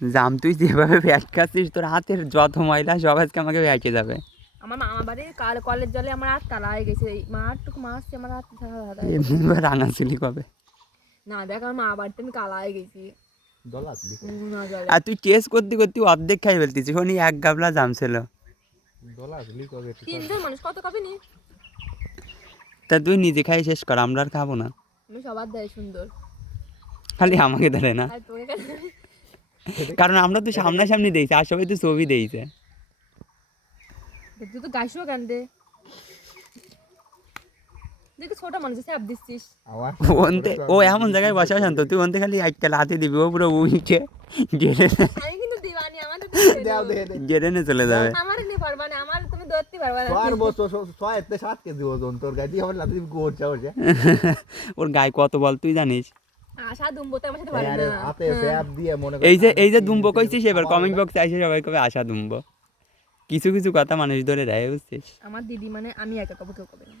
জাম তুই যেভাবে ভ্যাটকাছিস তোর হাতের যত ময়লা সব আজকে আমাকে ভ্যাটকে যাবে। আমার মামা বাড়ি কাল কলের জলে আমার হাত কালা হয়ে গেছে, মারটুকু মারছি আমার হাত এমনি রাঙা ছিলি কবে? না দেখ আমার মা বাড়িতে আমি কালা হয়ে গেছি। আর তুই টেস্ট করতে করতে অর্ধেক খাই ফেলতিস, শনি এক গাবলা জাম ছিল। তিনজন মানুষ কত খাবি নি? তা তুই নিজে খাই শেষ কর, আমরা আর খাবো না। আমি সবার দেয় সুন্দর, খালি আমাকে ধরে না, আর তোকে কারণ আমরা তো সামনাসামনি দিয়েছি আর সবাই তো ছবি দিয়েছে। তুই তো গাইছিও কেন দে, দেখি ছোট মানুষ স্যাপ দিচ্ছিস। ও এমন জায়গায় বসা শান্ত, তুই ওনতে খালি একটা লাথি দিবি ও পুরো উইকে গেড়ে আমি কিন্তু দিবানি, আমার গেড়ে নিয়ে চলে যাবে। আমার নিয়ে পারবা না, আমার তুমি ধরতে পারবা না। ওর গায়ে কত বল তুই জানিস? আশা দুম্বো তো আমার সাথে পারে না। এই যে দুম্ব কইছিস, এবার কমেন্ট বক্সে এসে সবাই কবে আশা দুম্ব। কিছু কিছু কথা মানুষ ধরে দেয়, বুঝছিস? আমার দিদি মানে আমি একা কবে কেউ কবে না।